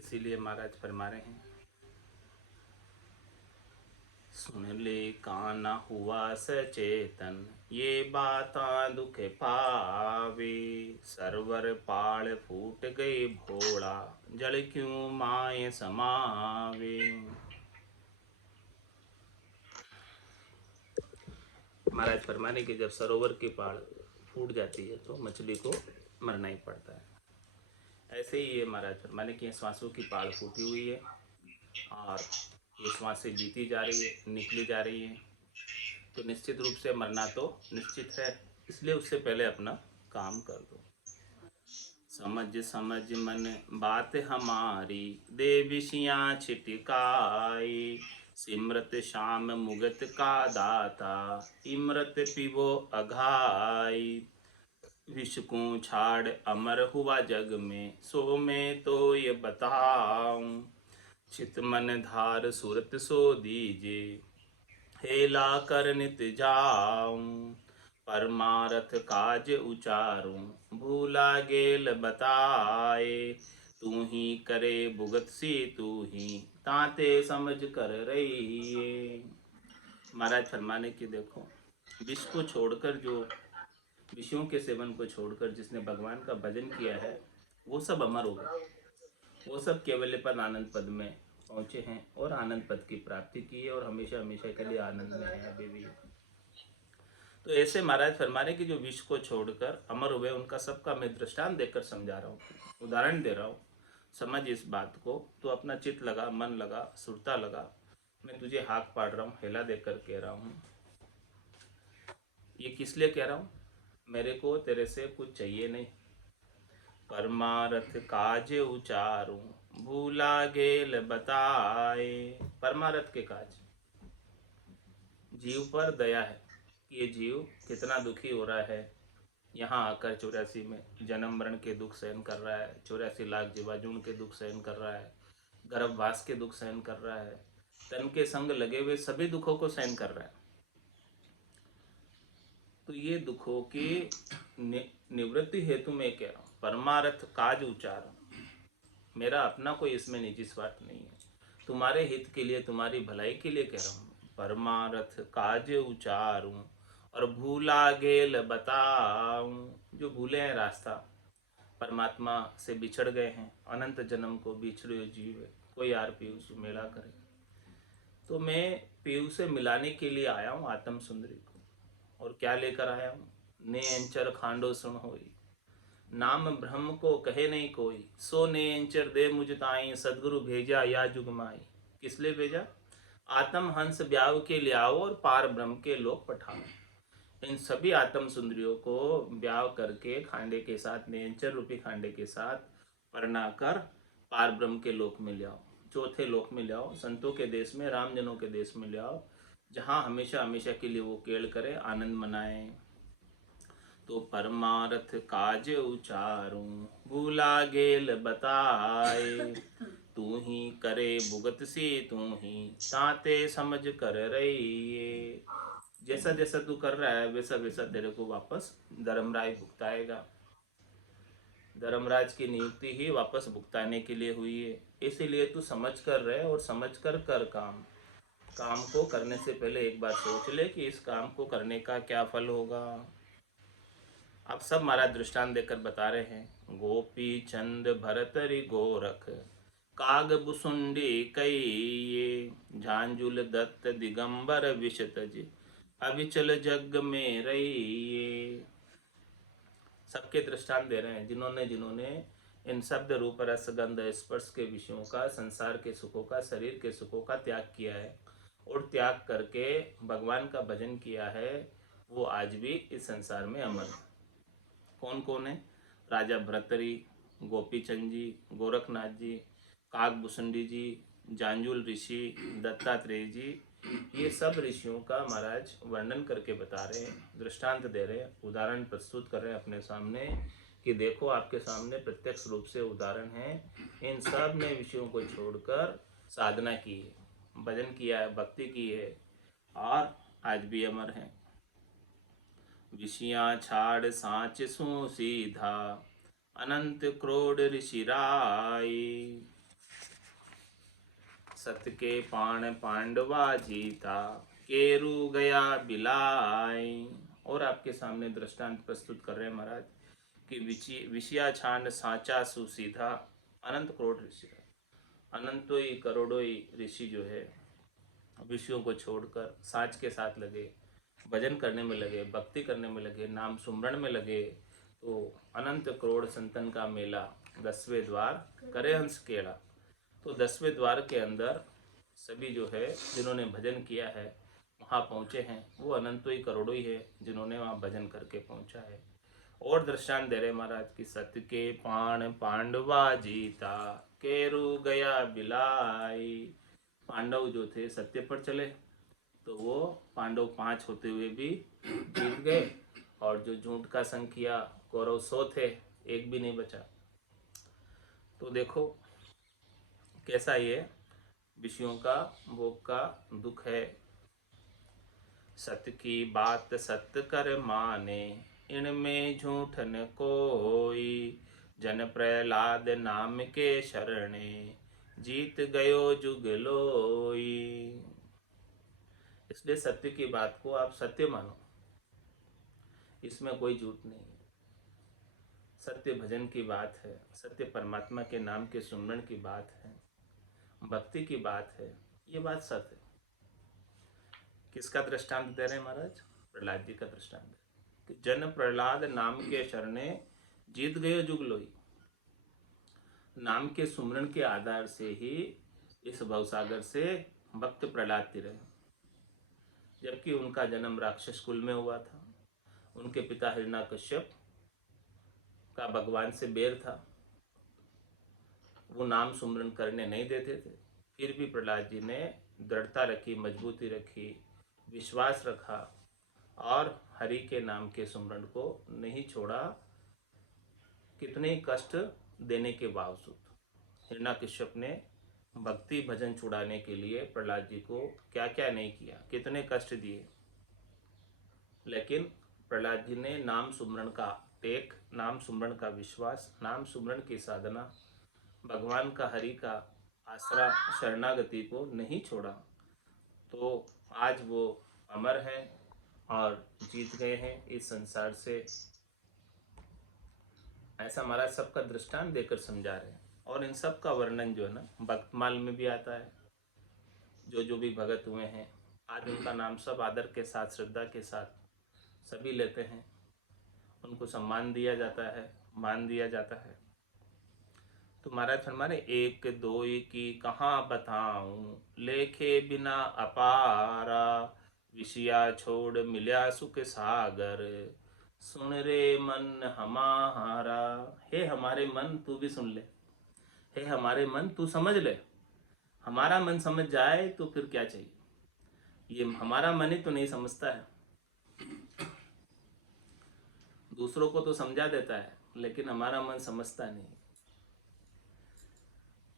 इसीलिए महाराज फरमा रहे हैं, सुन ले काना हुआ सचेतन, ये बाता दुख पावे। सरवर पाड़ फूट गए भोला, जल क्यों माय समावे। महाराज फरमाने की जब सरोवर की पाड़ फूट जाती है तो मछली को मरना ही पड़ता है। ऐसे ही ये महाराज फरमाने की श्वासों की पाड़ फूटी हुई है और ये श्वासें बीती जा रही है, निकली जा रही है, तो निश्चित रूप से मरना तो निश्चित है। इसलिए उससे पहले अपना काम कर दो। समझ समझ मन बात हमारी, दे विषियाँ छिटकाई। सिमरत श्याम मुगत का दाता, इमरत पिबो अघाई। विष को छाड़ अमर हुआ जग में, सो मैं तो ये बताऊं। चित मन धार सुरत सो दीजे, हेला कर नित जाऊं। परमारथ काज उचारूं, भूला गेल बताए। तू ही करे भुगत सी तू ही, ताते समझ कर रहिए। महाराज फरमाने की देखो, विष को छोड़कर जो विषयों के सेवन को छोड़कर जिसने भगवान का भजन किया है वो सब अमर हो गए। वो सब केवल पद आनंद पद में पहुँचे हैं और आनंद पद की प्राप्ति की है और हमेशा हमेशा के लिए आनंद में है अभी भी। तो ऐसे महाराज फरमाने की जो विष को छोड़कर अमर हुए उनका सबका मैं दृष्टांत देकर समझा रहा हूँ, उदाहरण दे रहा हूँ। समझ इस बात को, तो अपना चित्त लगा, मन लगा, सुरता लगा। मैं तुझे हाथ पाड़ रहा हूँ, हेला देकर कह रहा हूँ। ये किस लिए कह रहा हूँ? मेरे को तेरे से कुछ चाहिए नहीं। परमारथ काज उचारूं, भूला गेल बताए। परमारथ के काज, जीव पर दया है कि ये जीव कितना दुखी हो रहा है। यहाँ आकर 84 में जन्म मरण के दुख सहन कर रहा है, 84 लाख जीवाणु के दुख सहन कर रहा है, गर्भवास के दुख सहन कर रहा है, तन के संग लगे हुए सभी दुखों को सहन कर रहा है। तो ये दुखों की निवृत्ति हेतु मैं कह रहा हूँ, परमारथ काज उचार। मेरा अपना कोई इसमें निजी स्वार्थ नहीं है, तुम्हारे हित के लिए, तुम्हारी भलाई के लिए कह रहा हूँ। परमारथ काज उचारूं और भूला गेल बताऊं। जो भूले हैं रास्ता, परमात्मा से बिछड़ गए हैं, अनंत जन्म को बिछड़े हुए जीव है, कोई यार पीयू से मेला करे। तो मैं पीयू से मिलाने के लिए आया हूँ आत्म सुंदरी को। और क्या लेकर आया हूँ? ने अंचर खांडो सुन होई, नाम ब्रह्म को कहे नहीं कोई। सो ने अंचर दे मुझ ताई, सदगुरु भेजा या जुगमाई। किस लिए भेजा? आत्म हंस ब्याव के ले आओ और पार ब्रह्म के लोक पठाओ। इन सभी आत्म सुंदरियों को ब्याव करके खांडे के साथ, नेंचर रूपी खांडे के साथ परना कर पार ब्रह्म के लोक में ले आओ, चौथे लोक में ले आओ, संतों के देश में, रामजनों के देश में ले आओ, जहाँ हमेशा हमेशा के लिए वो केड़ करे, आनंद मनाए। तो परमारथ काज उचारूं, भूला गेल बताए। तू ही करे भुगत सी तू ही, ताते समझ कर रहिए। जैसा जैसा तू कर रहा है वैसा वैसा तेरे को वापस धर्मराज भुगताएगा। धर्मराज की नियुक्ति ही वापस भुगताने के लिए हुई है। इसीलिए तू समझ कर रहे और समझ कर कर काम। काम को करने से पहले एक बार सोच ले कि इस काम को करने का क्या फल होगा। आप सब महाराज दृष्टांत देकर बता रहे हैं। गोपी चंद भरतरि गोरख, काग बुसुंडी कई। झांझुल दत्त दिगंबर विशतज, अविचल जग में रहिए। सबके दृष्टांत दे रहे हैं जिन्होंने जिन्होंने इन शब्द रूप रस गंध स्पर्श के विषयों का, संसार के सुखों का, शरीर के सुखों का त्याग किया है और त्याग करके भगवान का भजन किया है, वो आज भी इस संसार में अमर है। कौन कौन है? राजा भरतरी, गोपीचंद जी, गोरखनाथ जी, काकभूषुंडी जी, जांजुल ऋषि, दत्तात्रेय जी, ये सब ऋषियों का महाराज वर्णन करके बता रहे हैं, दृष्टांत दे रहे हैं, उदाहरण प्रस्तुत कर रहे हैं अपने सामने कि देखो आपके सामने प्रत्यक्ष रूप से उदाहरण है। इन सब ने विषयों को छोड़कर साधना की है, भजन किया है, भक्ति की है और आज भी अमर हैं। विषियाँ छाड़ साँच सो सीधा, अनंत क्रोड़ ऋषि राई। सत्य के पाण पांडवा जीता, केरू गया बिलाई। और आपके सामने दृष्टांत प्रस्तुत कर रहे हैं महाराज कि विषया छांड साचा सुसीधा। अनंत करोड़ ऋषि, अनंतों ही करोड़ों ही ऋषि जो है विषयों को छोड़कर साच के साथ लगे, भजन करने में लगे, भक्ति करने में लगे, नाम सुमरण में लगे, तो अनंत करोड़ संतन का मेला 10वें द्वार करे हंस केड़ा। तो 10वें द्वार के अंदर सभी जो है जिन्होंने भजन किया है वहाँ पहुँचे हैं, वो अनंतों ही करोड़ों ही है जिन्होंने वहाँ भजन करके पहुँचा है। और दृष्टांत दे रहे महाराज की सत्य के पाण पांडवा जीता, केरू गया बिलाई। पांडव जो थे सत्य पर चले तो वो पांडव 5 होते हुए भी जीत गए, और जो झूठ का संग किया कौरव 100 थे, एक भी नहीं बचा। तो देखो कैसा ये विषयों का भोग का दुख है। सत्य की बात सत्य कर माने, इनमें झूठ न कोई। जन प्रहलाद नाम के शरणे, जीत गयो जुग लोई। इसलिए सत्य की बात को आप सत्य मानो, इसमें कोई झूठ नहीं है। सत्य भजन की बात है, सत्य परमात्मा के नाम के सुमरण की बात है, भक्ति की बात है, ये बात सत्य है। किसका दृष्टांत दे रहे हैं महाराज? प्रहलाद जी का दृष्टांत कि जन प्रहलाद नाम के शरणे, जीत गए जुग लोई। नाम के सुमरण के आधार से ही इस भवसागर से भक्त प्रहलाद रहे, जबकि उनका जन्म राक्षस कुल में हुआ था। उनके पिता हिरण्यकश्यप का भगवान से बैर था, वो नाम सुमरण करने नहीं देते थे। फिर भी प्रहलाद जी ने दृढ़ता रखी, मजबूती रखी, विश्वास रखा और हरि के नाम के सुमरण को नहीं छोड़ा, कितने कष्ट देने के बावजूद। हिरण्यकश्यप ने भक्ति भजन छुड़ाने के लिए प्रहलाद जी को क्या क्या नहीं किया, कितने कष्ट दिए, लेकिन प्रहलाद जी ने नाम सुमरण का टेक, नाम सुमरण का विश्वास, नाम सुमरण की साधना, भगवान का हरि का आसरा, शरणागति को नहीं छोड़ा। तो आज वो अमर हैं और जीत गए हैं इस संसार से। ऐसा महाराज सबका दृष्टांत देकर समझा रहे हैं। और इन सब का वर्णन जो है ना भक्तमाल में भी आता है। जो भी भगत हुए हैं आज उनका नाम सब आदर के साथ, श्रद्धा के साथ सभी लेते हैं, उनको सम्मान दिया जाता है, मान दिया जाता है। तो महाराज फरमाने एक दो की कहाँ बताऊं, लेखे बिना अपारा। विषया छोड़ मिल्या सुख सागर, सुन रे मन हमारा। हे हमारे मन तू भी सुन ले, हे हमारे मन तू समझ ले। हमारा मन समझ जाए तो फिर क्या चाहिए। ये हमारा मन ही तो नहीं समझता है, दूसरों को तो समझा देता है लेकिन हमारा मन समझता नहीं।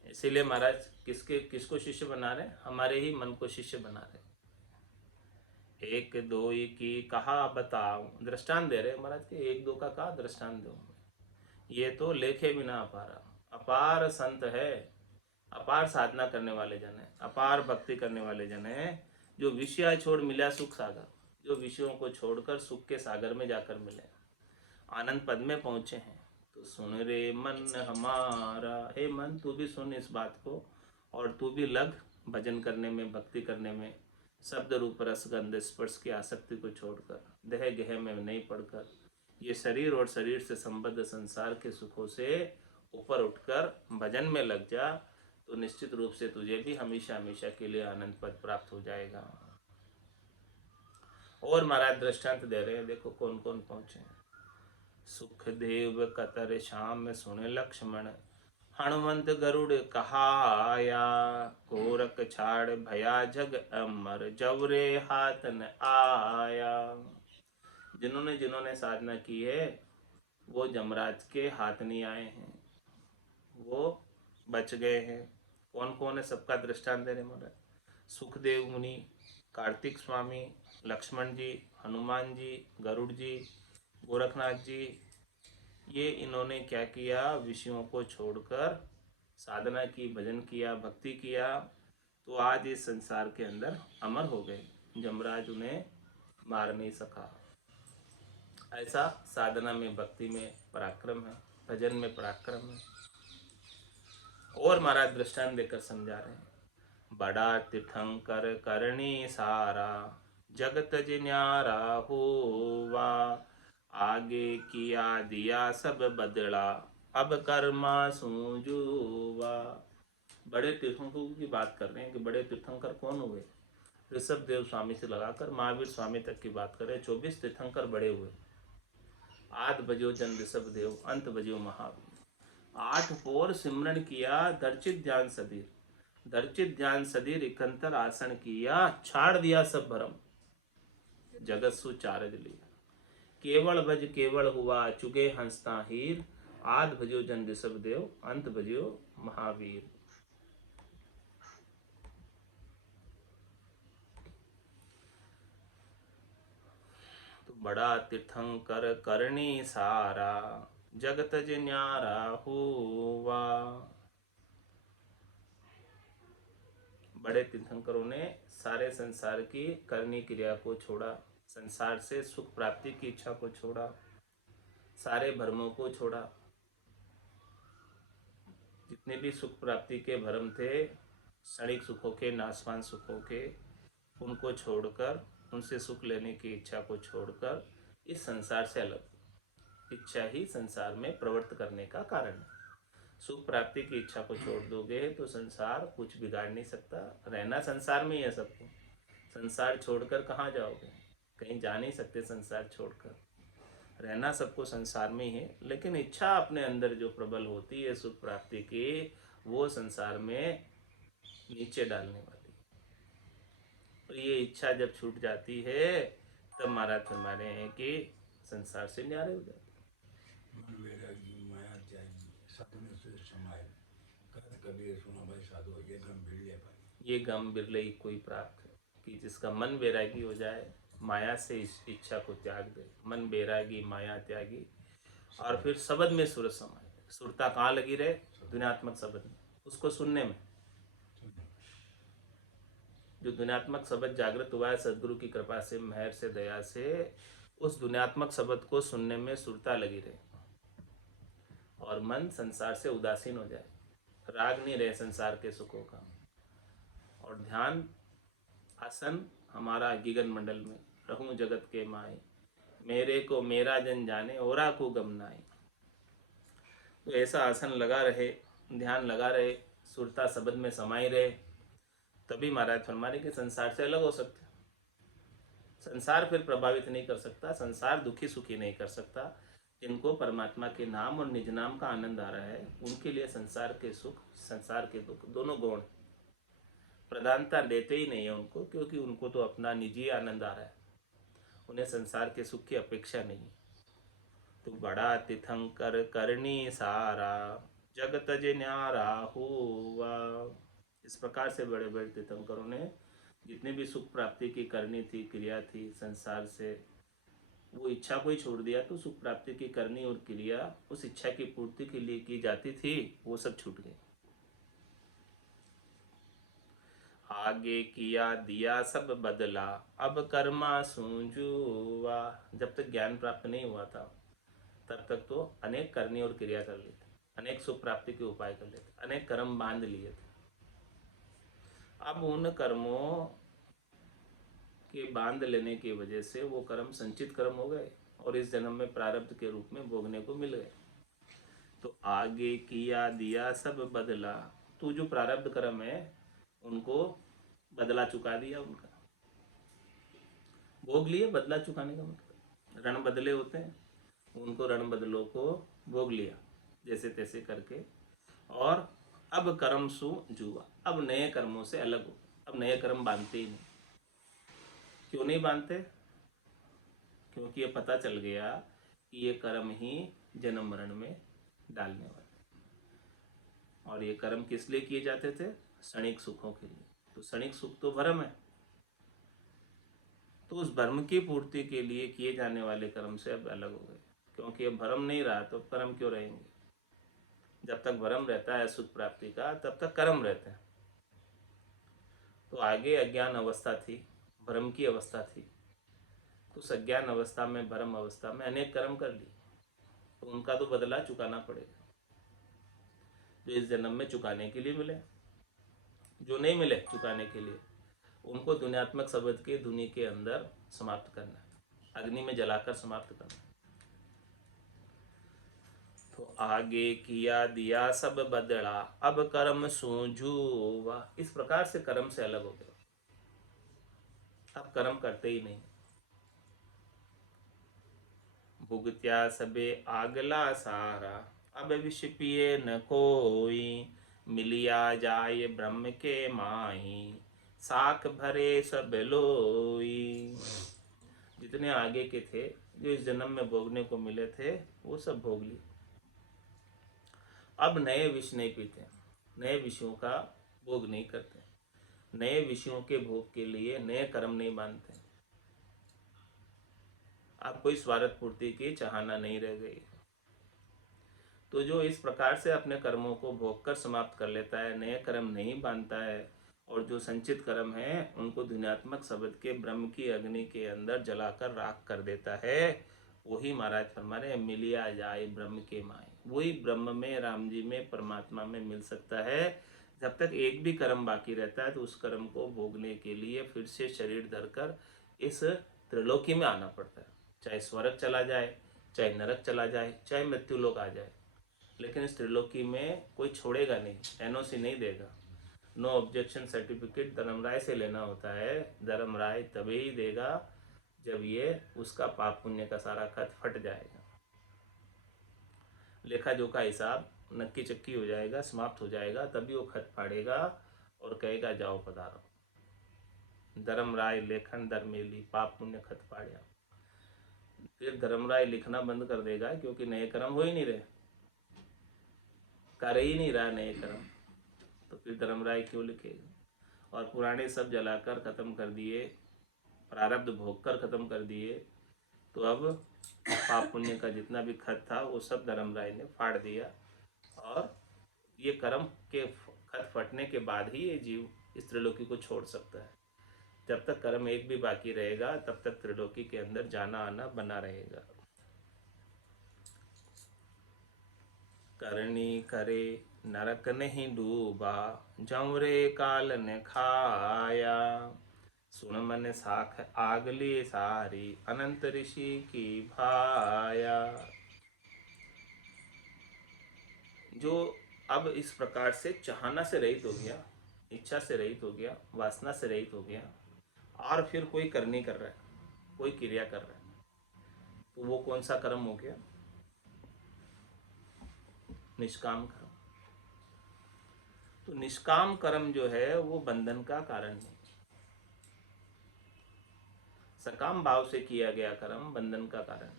इसीलिए महाराज किसको शिष्य बना रहे? हमारे ही मन को शिष्य बना रहे। एक दो की कहा बताओ, दृष्टांत दे रहे महाराज के एक दो का कहा दृष्टांत दो। ये तो लेखे बिना अपारा, अपार संत है, अपार साधना करने वाले जन है, अपार भक्ति करने वाले जन है, जो विषय छोड़ मिला सुख सागर, जो विषयों को छोड़कर सुख के सागर में जाकर मिले, आनंद पद में पहुंचे हैं। तो सुन रे मन हमारा, हे मन तू भी सुन इस बात को, और तू भी लग भजन करने में, भक्ति करने में। शब्द रूप रस गंध स्पर्श की आसक्ति को छोड़कर, देह गेह में नहीं पड़कर, ये शरीर और शरीर से संबद्ध संसार के सुखों से ऊपर उठकर भजन में लग जा, तो निश्चित रूप से तुझे भी हमेशा हमेशा के लिए आनंद पद प्राप्त हो जाएगा। और महाराज दृष्टांत दे रहे हैं, देखो कौन कौन पहुंचे हैं। सुखदेव कतर श्याम सुन लक्ष्मण, हनुमंत गरुड़ कहाया। कोरक छाड़ भया जग अमर, जवरे हाथ न आया। जिन्होंने जिन्होंने साधना की है वो जमराज के हाथ नहीं आए हैं, वो बच गए हैं। कौन कौन है सबका दृष्टांत दे रहे महाराज? सुखदेव मुनि, कार्तिक स्वामी, लक्ष्मण जी, हनुमान जी, गरुड़ जी, गोरखनाथ जी, ये इन्होंने क्या किया? विषयों को छोड़कर साधना की, भजन किया, भक्ति किया, तो आज इस संसार के अंदर अमर हो गए, यमराज उन्हें मार नहीं सका। ऐसा साधना में, भक्ति में पराक्रम है, भजन में पराक्रम है। और महाराज दृष्टांत देकर समझा रहे हैं, बड़ा तीर्थंकर करनी सारा, जगत जिन्यारा हुआ, आगे किया दिया सब बदला, अब कर्मा सूझुआ। बड़े तीर्थंकरों की बात कर रहे हैं कि बड़े तीर्थंकर कौन हुए। ऋषभ देव स्वामी से लगाकर महावीर स्वामी तक की बात करें, 24 तीर्थंकर बड़े हुए। आद बजो जन ऋषभ देव, अंत बजो महावीर। 8 पोर सिमरन किया, दर्चित ध्यान सदीर, दर्चित ध्यान सदीर इकंतर आसन किया, छाड़ दिया सब भरम, जगत सु चारज लिया। केवल भज केवल हुआ, चुगे हंसता हीर, आद भजो जन ऋषभ देव, अंत भजो महावीर। तो बड़ा तीर्थंकर करनी सारा, जगत जिन्यारा हुआ। बड़े तीर्थंकरों ने सारे संसार की करनी क्रिया को छोड़ा, संसार से सुख प्राप्ति की इच्छा को छोड़ा, सारे भ्रमों को छोड़ा। जितने भी सुख प्राप्ति के भ्रम थे, क्षणिक सुखों के, नाशवान सुखों के, उनको छोड़कर, उनसे सुख लेने की इच्छा को छोड़कर इस संसार से अलग। इच्छा ही संसार में प्रवृत्त करने का कारण है। सुख प्राप्ति की इच्छा को छोड़ दोगे तो संसार कुछ बिगाड़ नहीं सकता। रहना संसार में ही है सबको। संसार छोड़कर कहाँ जाओगे? कहीं जा नहीं सकते संसार छोड़कर। रहना सबको संसार में ही है, लेकिन इच्छा अपने अंदर जो प्रबल होती है सुख प्राप्ति की, वो संसार में नीचे डालने वाली। और ये इच्छा जब छूट जाती है तब महाराज फरमाने हैं कि संसार से न्यारे हो जाते। ये गम बिरले ही कोई प्राप्त है कि जिसका मन वैरागी हो जाए, माया से इस इच्छा को त्याग दे, मन वैरागी माया त्यागी, और फिर शब्द में सुर समाए। सुरता कहाँ लगी रहे? दुनियात्मक शब्द में, उसको सुनने में। जो दुनियात्मक शब्द जागृत हुआ है सदगुरु की कृपा से, मेहर से, दया से, उस दुनियात्मक शब्द को सुनने में सुरता लगी रहे और मन संसार से उदासीन हो जाए, राग नहीं रहे संसार के सुखों का। और ध्यान आसन हमारा गगन मंडल में, रहूं जगत के माए, मेरे को मेरा जन जाने, औरा को गम नाए। तो ऐसा आसन लगा रहे, ध्यान लगा रहे, सुरता शब्द में समाई रहे, तभी महाराज फरमाने के संसार से अलग हो सकते। संसार फिर प्रभावित नहीं कर सकता, संसार दुखी सुखी नहीं कर सकता। जिनको परमात्मा के नाम और निज नाम का आनंद आ रहा है, उनके लिए संसार के सुख, संसार के दुख दोनों गौण प्रधानता देते ही नहीं है उनको, क्योंकि उनको तो अपना निजी आनंद आ रहा है, उन्हें संसार के सुख की अपेक्षा नहीं। तो बड़ा तीर्थंकर करनी सारा, जगत जिन्यारा हुआ। इस प्रकार से बड़े बड़े तीर्थंकरों ने जितने भी सुख प्राप्ति की करनी थी, क्रिया थी संसार से, वो इच्छा को ही छोड़ दिया। तो सुख प्राप्ति की करनी और क्रिया उस इच्छा की पूर्ति के लिए की जाती थी, वो सब छूट गई। आगे किया दिया सब बदला, अब कर्मा सूझुआ। जब तक ज्ञान प्राप्त नहीं हुआ था तब तक तो अनेक करनी और क्रिया कर लेते, अनेक सुख प्राप्ति के उपाय कर लेते, अनेक कर्म बांध लिए थे। अब उन कर्मों के बांध लेने की वजह से वो कर्म संचित कर्म हो गए और इस जन्म में प्रारब्ध के रूप में भोगने को मिल गए। तो आगे किया दिया सब बदला, तो जो प्रारब्ध कर्म है उनको बदला चुका दिया, उनका भोग लिए। बदला चुकाने का मतलब रण बदले होते हैं, उनको रण बदलों को भोग लिया जैसे तैसे करके। और अब कर्म सु जुआ, अब नए कर्मों से अलग हो, अब नए कर्म बांधते ही नहीं। क्यों नहीं बांधते? क्योंकि ये पता चल गया कि ये कर्म ही जन्म मरण में डालने वाले, और ये कर्म किस लिए किए जाते थे? क्षणिक सुखों के लिए। तो क्षणिक सुख तो भ्रम है, तो उस भ्रम की पूर्ति के लिए किए जाने वाले कर्म से अब अलग हो गए। क्योंकि अब भ्रम नहीं रहा तो कर्म क्यों रहेंगे? जब तक भ्रम रहता है सुख प्राप्ति का, तब तक कर्म रहते हैं। तो आगे अज्ञान अवस्था थी, भ्रम की अवस्था थी। तो उस अज्ञान अवस्था में, भ्रम अवस्था में अनेक कर्म कर लिए, तो उनका तो बदला चुकाना पड़ेगा, जो इस जन्म में चुकाने के लिए मिले। जो नहीं मिले चुकाने के लिए, उनको दुनियात्मक शब्द के धुनी के अंदर समाप्त करना है, अग्नि में जलाकर समाप्त करना है। तो आगे किया दिया सब बदला, अब कर्म सूझुआ। इस प्रकार से कर्म से अलग हो गए, अब कर्म करते ही नहीं। भुगत्या सबे आगला सारा, अब विष पिए न कोई, मिलिया जाय ब्रह्म के माही, साख भरे सब लोई। जितने आगे के थे, जो इस जन्म में भोगने को मिले थे, वो सब भोग लिए। अब नए विष नहीं पीते, नए विषयों का भोग नहीं करते, नए विषयों के भोग के लिए नए कर्म नहीं बांधते। अब कोई स्वार्थ पूर्ति की चाहना नहीं रह गई। तो जो इस प्रकार से अपने कर्मों को भोग कर समाप्त कर लेता है, नए कर्म नहीं बांधता है, और जो संचित कर्म है उनको दुनियात्मक शब्द के ब्रह्म की अग्नि के अंदर जलाकर राख कर देता है, वही महाराज फरमा रहे मिलिया जाए ब्रह्म के माए। वही ब्रह्म में, राम जी में, परमात्मा में मिल सकता है। जब तक एक भी कर्म बाकी रहता है तो उस कर्म को भोगने के लिए फिर से शरीर धरकर इस त्रिलोकी में आना पड़ता है। चाहे स्वर्ग चला जाए, चाहे नरक चला जाए, चाहे मृत्यु लोक आ जाए, लेकिन इस त्रिलोकी में कोई छोड़ेगा नहीं, एनओसी नहीं देगा। नो ऑब्जेक्शन सर्टिफिकेट धर्मराय से लेना होता है। धर्मराय तभी ही देगा जब ये उसका पाप पुण्य का सारा खत फट जाएगा, लेखा जोखा हिसाब नक्की चक्की हो जाएगा, समाप्त हो जाएगा, तभी वो खत फाड़ेगा और कहेगा जाओ पधारो। धर्मराय लेखन धर्मेली, पाप पुण्य खत फाड़िया। फिर धर्मराय लिखना बंद कर देगा, क्योंकि नए कर्म हो ही नहीं रहे, कर ही नहीं रहा नए कर्म, तो फिर धर्मराय क्यों लिखेगा। और पुराने सब जलाकर खत्म कर दिए, प्रारब्ध भोग कर खत्म कर दिए, तो अब पाप पुण्य का जितना भी खत था वो सब धर्मराय ने फाड़ दिया। और ये कर्म के खत फटने के बाद ही ये जीव इस त्रिलोकी को छोड़ सकता है। जब तक कर्म एक भी बाकी रहेगा तब तक त्रिलोकी के अंदर जाना आना बना रहेगा। करनी करे नरक नहीं डूबा, जमरे काल ने खाया, सुन मन साख आगली सारी, अनंत ऋषि की भाया। जो अब इस प्रकार से चाहना से रहित हो गया, इच्छा से रहित हो गया, वासना से रहित हो गया, और फिर कोई करनी कर रहा है, कोई क्रिया कर रहा है, तो वो कौन सा कर्म हो गया? निष्काम कर्म। तो निष्काम कर्म जो है वो बंधन का कारण नहीं, सकाम भाव से किया गया कर्म बंधन का कारण।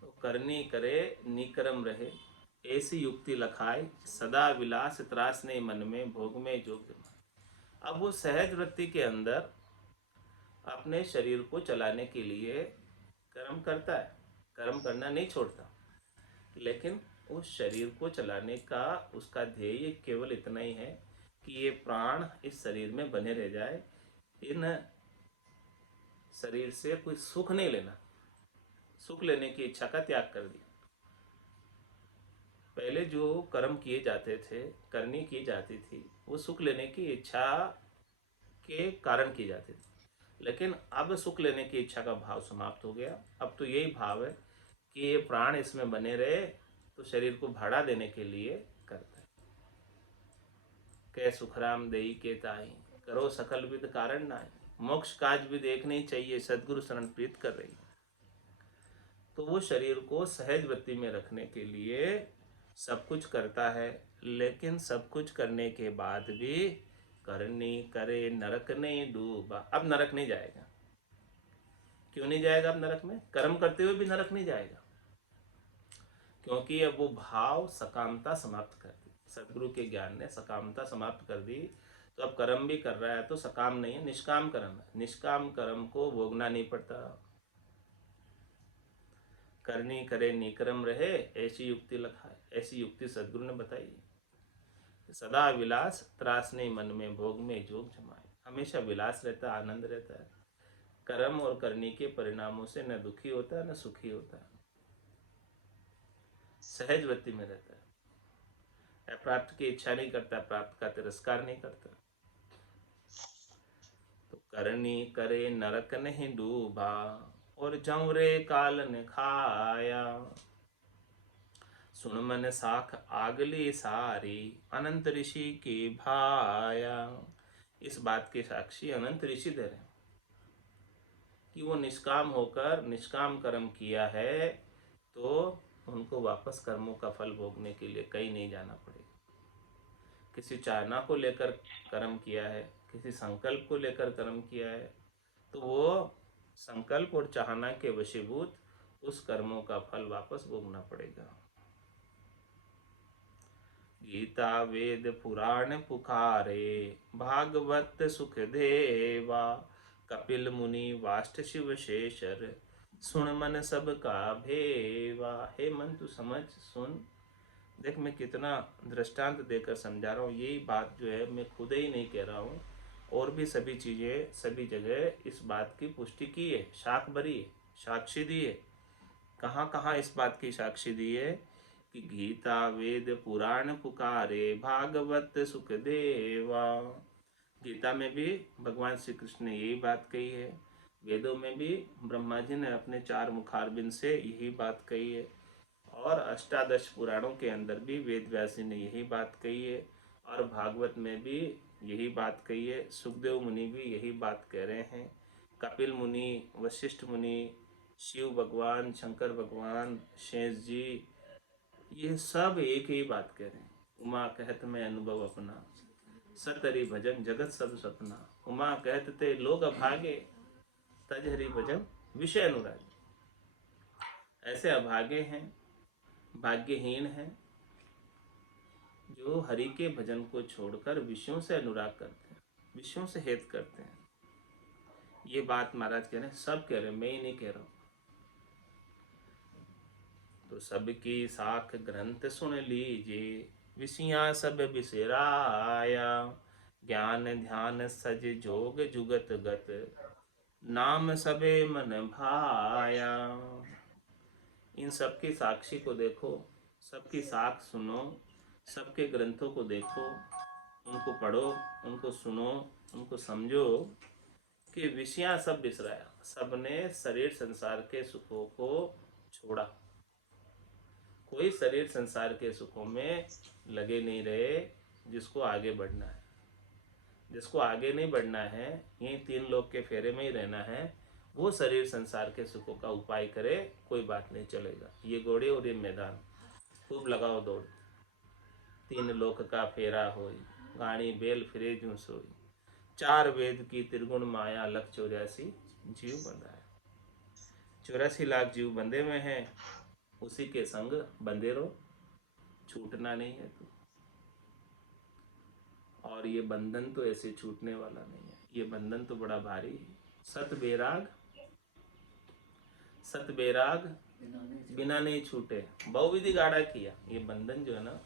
तो करनी करे निकरम रहे, ऐसी युक्ति लखाए, सदा विलास त्रास नहीं मन में, भोग में जोग। अब वो सहज वृत्ति के अंदर अपने शरीर को चलाने के लिए कर्म करता है, कर्म करना नहीं छोड़ता, लेकिन उस शरीर को चलाने का उसका ध्येय केवल इतना ही है कि ये प्राण इस शरीर में बने रह जाए, इन शरीर से कोई सुख नहीं लेना, सुख लेने की इच्छा का त्याग कर दिया। पहले जो कर्म किए जाते थे, करनी की जाती थी, वो सुख लेने की इच्छा के कारण की जाती थी, लेकिन अब सुख लेने की इच्छा का भाव समाप्त हो गया। अब तो यही भाव है कि ये प्राण इसमें बने रहे, तो शरीर को भाड़ा देने के लिए करता है। कै सुखराम देई के ताई, करो सकल विद कारण नाई, मोक्ष काज भी देखनी चाहिए, सदगुरु शरण प्रीत कर रही। तो वो शरीर को सहज वृत्ति में रखने के लिए सब कुछ करता है, लेकिन सब कुछ करने के बाद भी करनी करे नरक नहीं डूबा। अब नरक नहीं जाएगा। क्यों नहीं जाएगा अब नरक में? कर्म करते हुए भी नरक नहीं जाएगा, क्योंकि अब वो भाव सकामता समाप्त कर दी, सदगुरु के ज्ञान ने सकामता समाप्त कर दी। तो अब कर्म भी कर रहा है तो सकाम नहीं है, निष्काम कर्म है। निष्काम कर्म को भोगना नहीं पड़ता। करनी करे निकरम रहे, ऐसी युक्ति लखाए, ऐसी युक्ति सदगुरु ने बताई। सदा विलास त्रासने मन में, भोग में जोग जमाए। हमेशा विलास रहता है, आनंद रहता है, कर्म और करने के परिणामों से न दुखी होता है न सुखी होता है, सहज वृत्ति में रहता है, प्राप्त की इच्छा नहीं करता, प्राप्त का तिरस्कार नहीं करता। तो करनी करे नरक नहीं डूबा, और जौरे काल ने खाया। सुन मन साख आगली सारी, अनंत ऋषि की भाया। इस बात के साक्षी अनंत ऋषि दे रहे कि वो निष्काम होकर निष्काम कर्म किया है तो उनको वापस कर्मों का फल भोगने के लिए कहीं नहीं जाना पड़ेगा। किसी चाहना को लेकर कर्म किया है, किसी संकल्प को लेकर कर्म किया है, तो वो संकल्प और चाहना के वशीभूत उस कर्मों का फल वापस भोगना पड़ेगा। गीता वेद पुराण पुकारे, भागवत सुख देवा। कपिल मुनि वाष्ट शिव शेषर, सुन मन सब का भेवा। हे मन तू समझ, सुन। देख मैं कितना दृष्टांत देकर समझा रहा हूँ। यही बात जो है मैं खुद ही नहीं कह रहा हूँ, और भी सभी चीज़ें सभी जगह इस बात की पुष्टि की है, साख भरी है, साक्षी दी है। कहाँ कहाँ इस बात की साक्षी दी है कि गीता वेद पुराण पुकारे, भागवत सुख देवा। गीता में भी भगवान श्री कृष्ण ने यही बात कही है, वेदों में भी ब्रह्मा जी ने अपने 4 मुखारबिंद से यही बात कही है, और अष्टादश पुराणों के अंदर भी वेद व्यास जी ने यही बात कही है, और भागवत में भी यही बात कही है। सुखदेव मुनि भी यही बात कह रहे हैं, कपिल मुनि, वशिष्ठ मुनि, शिव भगवान, शंकर भगवान, शेष जी, ये सब एक ही बात कह रहे हैं। उमा कहत मैं अनुभव अपना, सतहरि भजन जगत सब सपना। उमा कहत ते लोग अभागे, तज हरि भजन विषय अनुराग। ऐसे अभागे हैं, भाग्यहीन हैं, जो हरि के भजन को छोड़कर विषयों से अनुराग करते हैं, विषयों से हेत करते हैं। ये बात महाराज कह रहे हैं, सब कह रहे हैं, मैं ही नहीं कह रहा हूँ। तो सबकी साख ग्रंथ सुन लीजिए, विषया सब बिसराया। ज्ञान ध्यान सज जोग जुगत गत, नाम सबे मन भाया। इन सबकी साक्षी को देखो, सबकी साख सुनो, सबके ग्रंथों को देखो, उनको पढ़ो, उनको सुनो, उनको समझो कि विषयां सब बिसराया। सबने शरीर संसार के सुखों को छोड़ा। कोई शरीर संसार के सुखों में लगे नहीं रहे। जिसको आगे बढ़ना है, जिसको आगे नहीं बढ़ना है, यही 3 लोक के फेरे में ही रहना है, वो शरीर संसार के सुखों का उपाय करे, कोई बात नहीं चलेगा। ये घोड़े और ये मैदान खूब लगाओ दौड़, 3 लोक का फेरा होई, गाड़ी बेल फिरे जूं सोई। 4 वेद की त्रिगुण माया, लख 84 जीव बंधा है। 84 लाख जीव बंधे हुए हैं, उसी के संग बंधे रहो, छूटना नहीं है तू। और ये बंधन तो ऐसे छूटने वाला नहीं है, ये बंधन तो बड़ा भारी है। सत बेराग, सत बेराग बिना नहीं छूटे, बहुविधि गाढ़ा किया। ये बंधन जो है ना,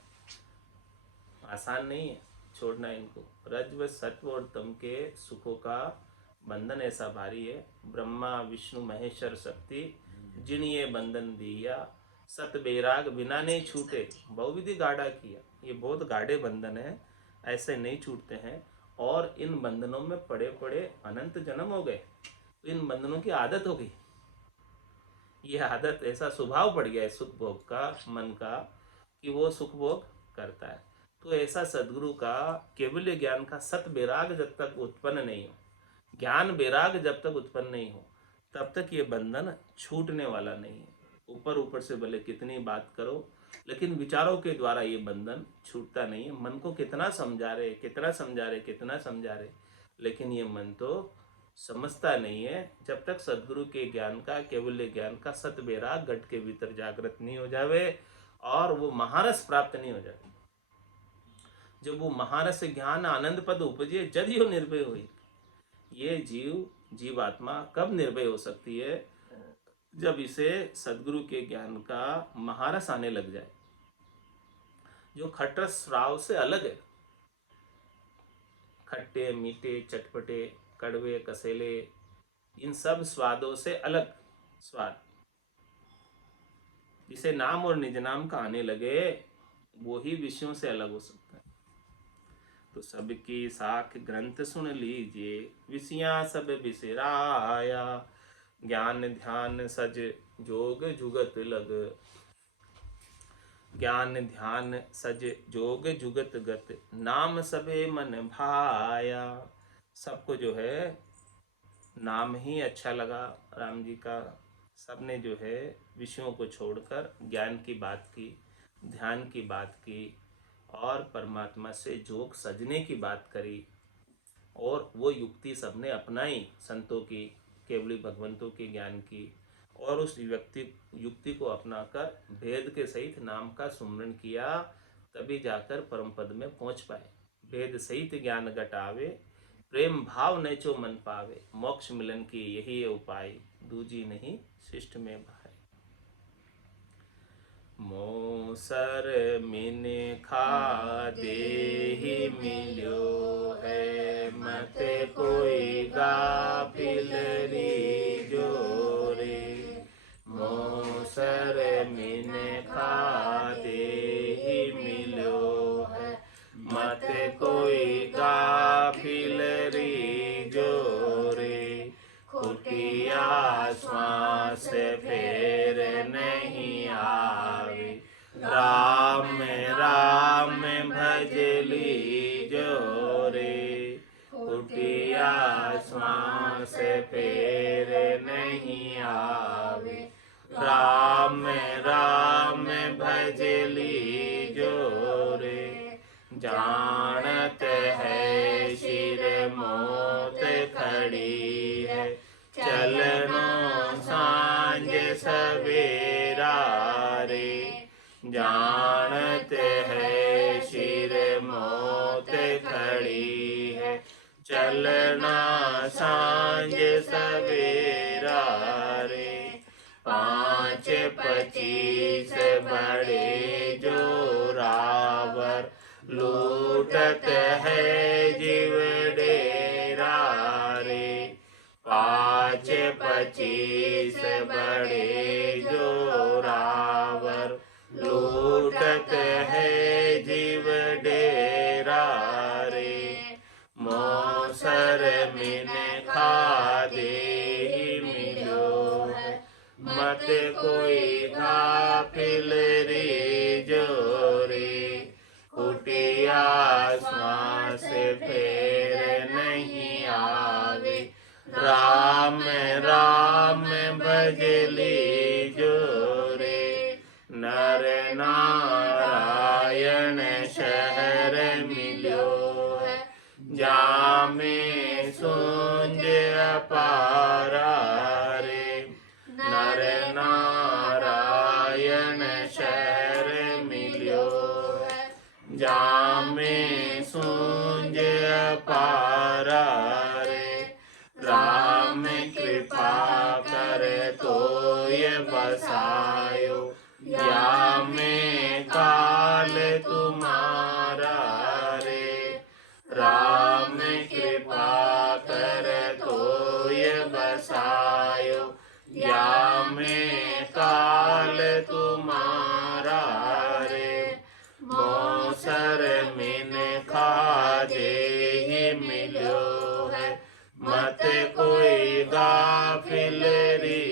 आसान नहीं है छोड़ना इनको। रज्व सत्व और तम के सुखों का बंधन ऐसा भारी है। ब्रह्मा विष्णु महेश्वर शक्ति, जिन ये बंधन दिया, सत बेराग बिना नहीं छूटे, बहुविधि गाढ़ा किया। ये बहुत गाढ़े बंधन है, ऐसे नहीं छूटते हैं। और इन बंधनों में पड़े पड़े अनंत जन्म हो गए, तो इन बंधनों की आदत हो गई। ये आदत, ऐसा स्वभाव पड़ गया है सुख भोग का, मन का, कि वो सुख भोग करता है। तो ऐसा सदगुरु का केवल ज्ञान का सत बेराग जब तक उत्पन्न नहीं हो, ज्ञान बेराग जब तक उत्पन्न नहीं हो, तब तक ये बंधन छूटने वाला नहीं है। ऊपर ऊपर से भले कितनी बात करो, लेकिन विचारों के द्वारा ये बंधन छूटता नहीं है। मन को कितना समझा रहे, कितना समझा रहे, कितना समझा रहे, लेकिन ये मन तो समझता नहीं है। जब तक सदगुरु के ज्ञान का, केवल ज्ञान का सत बेराग घट के भीतर जागृत नहीं हो जावे, और वो महारस प्राप्त नहीं हो जावे। जब वो महारस ज्ञान आनंद पद उपजे, जद यो निर्भय हुई। ये जीवात्मा कब निर्भय हो सकती है? जब इसे सदगुरु के ज्ञान का महारस आने लग जाए, जो खट्टर श्राव से अलग है। खट्टे मीठे चटपटे कड़वे कसेले, इन सब स्वादों से अलग स्वाद जिसे नाम और निज नाम का आने लगे वो ही विषयों से अलग हो सकता है। तो सबकी साख ग्रंथ सुन लीजिए, विषयां सब बिसराया, ज्ञान ध्यान सज जोग जुगत लग, ज्ञान ध्यान सज जोग जुगत गत, नाम सबे मन भाया। सबको जो है नाम ही अच्छा लगा राम जी का। सबने जो है विषयों को छोड़कर ज्ञान की बात की, ध्यान की बात की और परमात्मा से जोग सजने की बात करी। और वो युक्ति सबने अपनाई संतों की, केवली भगवंतों के ज्ञान की, और उस युक्ति को अपनाकर भेद के सहित नाम का सुमरण किया, तभी जाकर परम पद में पहुंच पाए। भेद सहित ज्ञान घटावे, प्रेम भाव नेचो मन पावे, मोक्ष मिलन की यही है उपाय, दूजी नहीं शिष्ट में भाई। मोसर मिन खा देहि मिल्यो है, मत कोई गाफिल री जोरे, मोसर मिन खा देहि मिल्यो है, मत कोई गाफिल री जोरे, खुटिया श्वास फेर नहीं आवे, राम राम भजली जोरे, खुटिया श्वास फेर नहीं आवे, राम राम भजली जोरे, जानत है शिर मौत खड़ी है, चलनो सांझ सवेरा रे, जानत है शिर मौत खड़ी है, चलना सांझ सवेरा रे, 5-25 बड़े जोरावर, लूटत है जीव डेरा रे, 5-25 बड़े जोरावर, लूटत है जीव डेरा रे, मोसर मिन खा देहि मिल्यो है, मत कोई गाफिल री जोरे, कुटिया श्वास फेर नहीं आवे, राम राम भजली जोरे, नर नारायण शहर मिल्यो है, जामे सूंज अपारा रे, नर नारायण शहर मिल्यो है, जामे सूंज अपारा रे, राम कृपा कर तोय बसायो, या में काल तुम्हारा रे, राम कृपा कर तोय बसायो, या में काल तुम्हारा रे, मोसर मिन खा देहि मिल्यो है, मत कोई गाफिल री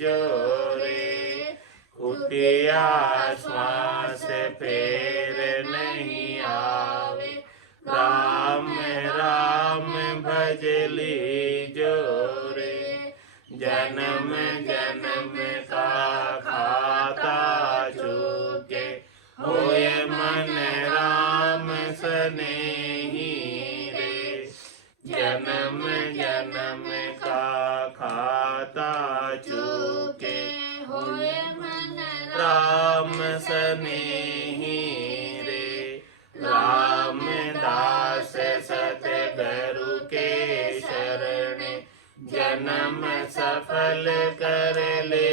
जोरे, कुटिया श्वास फेर नहीं आवे, राम राम भजली जोरे, जन्म जन्म का खाता चूके, होए मन राम सनेही रे, जन्म जन्म का खाता चूके, होए मन राम सनेही रे, राम दास सतगुरु के शरण, जन्म सफल कर ले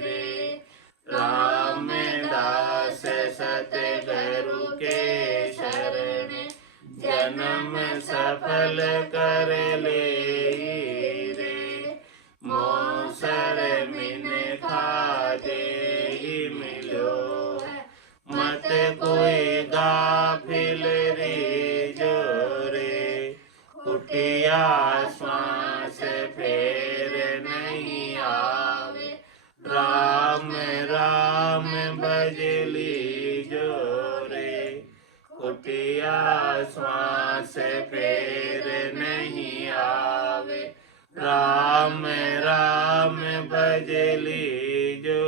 रे, राम दास सतगुरु के शरण, जन्म सफल कर ले रे, मोसर मिन खा दे मिलो है। मत कोई गाफिल रीजो रे, कुटिया श्वास फेर नहीं आवे। राम राम भजली जो रे, कुटिया श्वास फेर नहीं आवे। राम राम भजली जो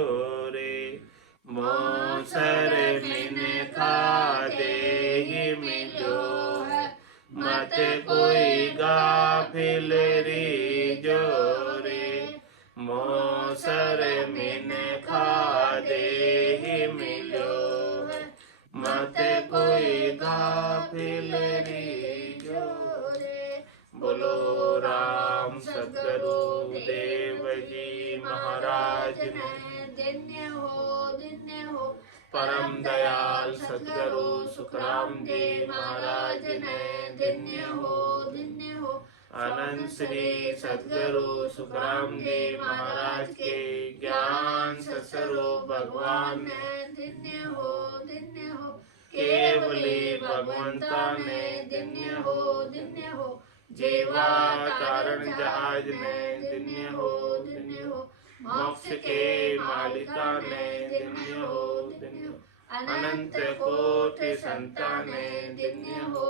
रे, मोसर मिन खा दे मिलो है। मत कोई गाफिल रीजो रे, मोसर मिन खा दे मिलो है। मत कोई गाफिल रीजो रे। बोलो राम सद्गुरु देव जी महाराज ने, धन्य हो परम दयाल सद्गुरु सुखराम जी महाराज ने, धन्य हो अनंत श्री सद्गुरु सुखराम जी महाराज के ज्ञान सस्वरूप भगवान ने, धन्य हो केवली भगवंता ने, धन्य हो जेवा कारण जहाज ने, धन्य हो मोक्ष के मालिका ने, धन्य हो अनंत कोटि संताने, धन्य हो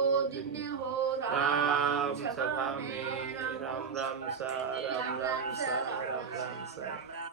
राम सभा में राम राम सा राम राम सा राम राम सा।